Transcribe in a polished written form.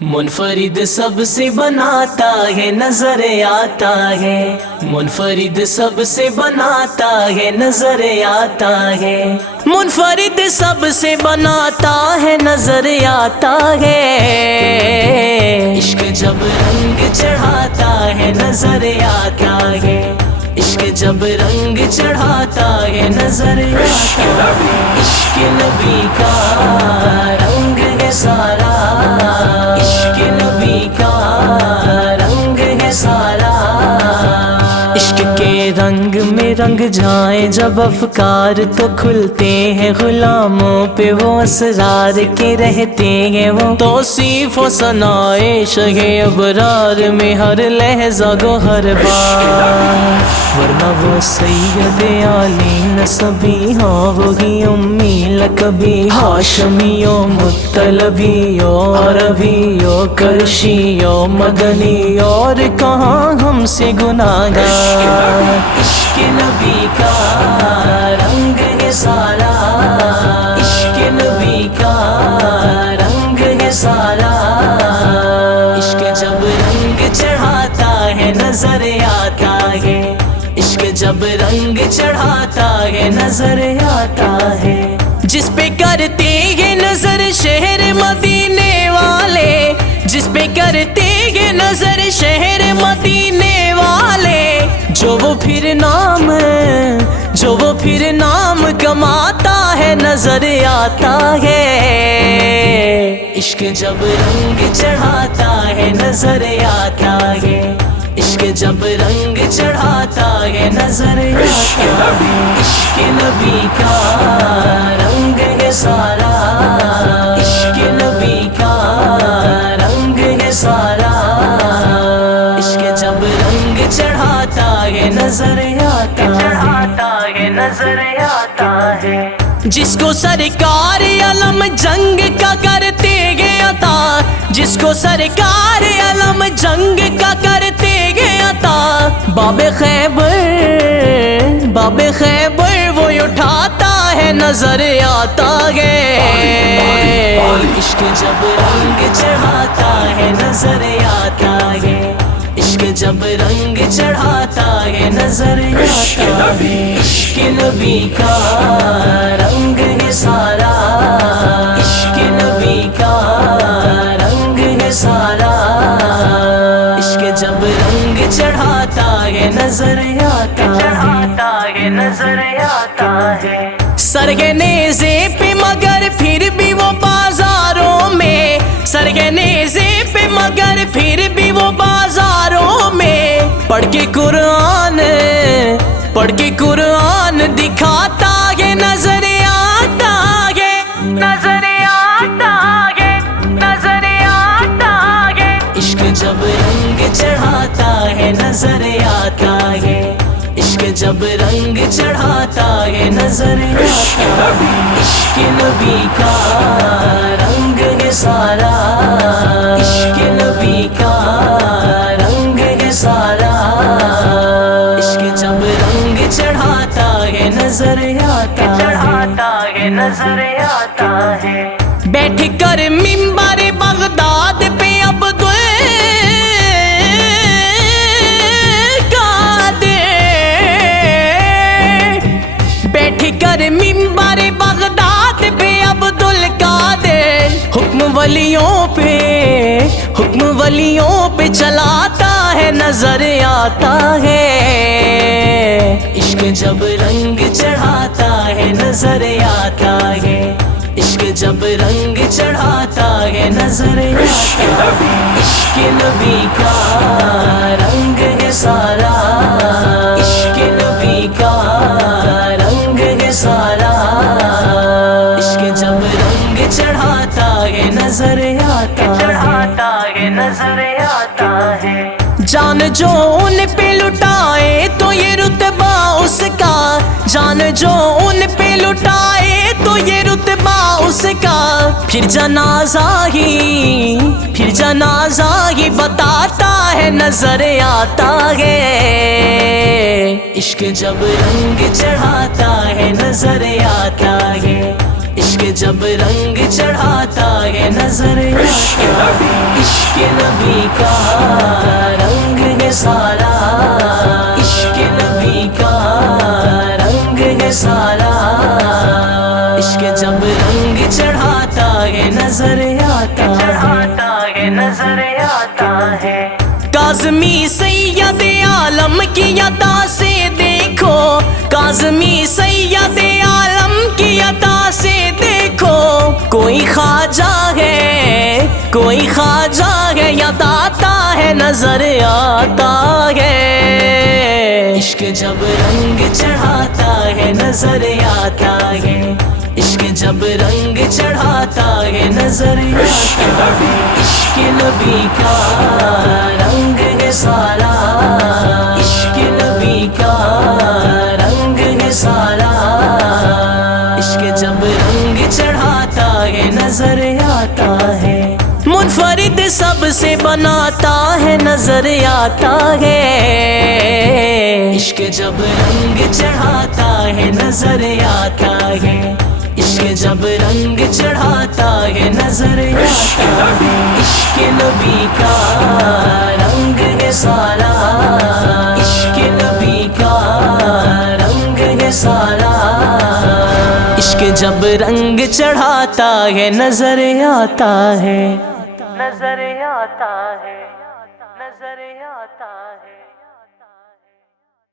منفرد سب سے بناتا ہے نظر آتا ہے، منفرد سب سے بناتا ہے نظر آتا ہے، منفرد سب سے بناتا ہے نظر آتا ہے، عشق جب رنگ چڑھاتا ہے نظر آتا ہے، عشق جب رنگ چڑھاتا ہے نظر آتا ہے، عشق نبی کا رنگ ہے سارا، عشق نبی کا رنگ ہے سارا، عشق کے رنگ میں رنگ جائیں جب افکار تو کھلتے ہیں غلاموں پہ وہ اسرار کے رہتے ہیں وہ توصیف و ثنائے شہ ابرار میں ہر لحظہ گو ہر بار، ورنہ وہ سید عالی نسبی ہاں وہی امی لقبی ہاشمی و مطلبی و عربی و کرشی و مدنی اور کہاں ہم سے گناہگار، عشق نبی کا رنگ ہے سارا، عشق نبی کا رنگ ہے سارا، عشق جب رنگ چڑھاتا ہے نظر آتا ہے، عشق جب رنگ چڑھاتا ہے نظر آتا ہے، جس پہ کرتے ہیں نظر شہر مدینے والے، جس پہ کرتے ہیں نظر شہر مدینے والے، جو وہ پھر نام کماتا ہے نظر آتا ہے، عشق جب رنگ چڑھاتا ہے نظر آتا ہے، عشق جب رنگ چڑھاتا ہے نظر آتا ہے، عشق نبی کا رنگ ہے سارا، عشق نبی کا رنگ ہے سارا، عشق جب رنگ چڑھاتا ہے نظر آتا ہے، نظر آتا ہے، جس کو سرکار علم جنگ کا کرتے گئے عطا، جس کو سرکار علم جنگ کا کرتے گئے عطا، باب خیبر وہ اٹھاتا ہے نظر آتا ہے، عشق جب رنگ چڑھاتا ہے نظر آتا ہے، عشق جب رنگ چڑھاتا ہے نظر آتا ہے، عشق نبی کا رنگ ہے سارا، عشق نبی کا رنگ ہے سارا، عشق جب رنگ چڑھاتا ہے نظر آتا ہے، نظر آتا ہے، سرگ نیزے پہ مگر پھر بھی وہ بازاروں میں، سرگ نیزے پہ مگر پھر بھی وہ بازاروں میں، پڑھ کے قرآن دکھاتا ہے نظر آتا ہے، نظر آتا ہے، نظر آتا ہے، عشق جب رنگ چڑھاتا ہے نظر آتا ہے، عشق جب رنگ چڑھاتا ہے نظر آتا ہے، عشق نبی کا رنگ ہے سارا، عشق نبی کا رنگ ہے سارا، عشق جب رنگ چڑھاتا ہے نظر آتا ہے، نظر آتا ہے، بیٹھ کر منبر بغداد پہ عبد بیٹھ کر منبر بغداد پہ عبد القادر حکم ولیوں پہ چلاتا ہے نظر آتا ہے، عشق جب رنگ چڑھاتا ہے نظر آتا ہے، عشق جب رنگ چڑھاتا ہے نظر آتا ہے، عشق نبی کا رنگ ہے سارا، عشق نبی کا رنگ ہے سارا، عشق جب رنگ چڑھاتا ہے نظر آتا ہے، نظر آتا ہے، جان جو ان پہ لٹائے تو یہ رتبہ اس کا، جان جو ان پہ لٹائے تو یہ رتبہ اس کا، پھر جنازہ ہی بتاتا ہے نظر آتا ہے، عشق جب رنگ چڑھاتا ہے نظر آتا ہے، عشق عشق جب رنگ چڑھاتا ہے نظر آتا ہے، عشق نبی کا رنگ ہے سارا، عشق نبی کا رنگ ہے سارا، عشق جب رنگ چڑھاتا ہے نظر آتا ہے، نظر آتا ہے۔ کاظمی سید عالم کی عطا سے دیکھو، کاظمی سید عالم کی عطا سے دیکھو، کوئی خواجہ ہے، کوئی خواجہ ہے یا داتا ہے نظر آتا ہے، عشق جب رنگ چڑھاتا ہے نظر آتا ہے، عشق جب رنگ چڑھاتا ہے نظر آتا ہے، عشق نبی کا رنگ ہے سارا، عشق نبی کا رنگ ہے سارا، عشق جب رنگ چڑھاتا ہے نظر آتا ہے، منفرد سب سے بناتا ہے نظر آتا ہے، عشق جب رنگ چڑھاتا ہے نظر آتا ہے، عشق جب رنگ چڑھاتا ہے نظر آتا ہے، عشق نبی کا رنگ ہے سارا، عشق نبی کا رنگ ہے سارا، عشق جب رنگ چڑھاتا ہے نظر آتا ہے، نظر آتا ہے، نظر آتا ہے۔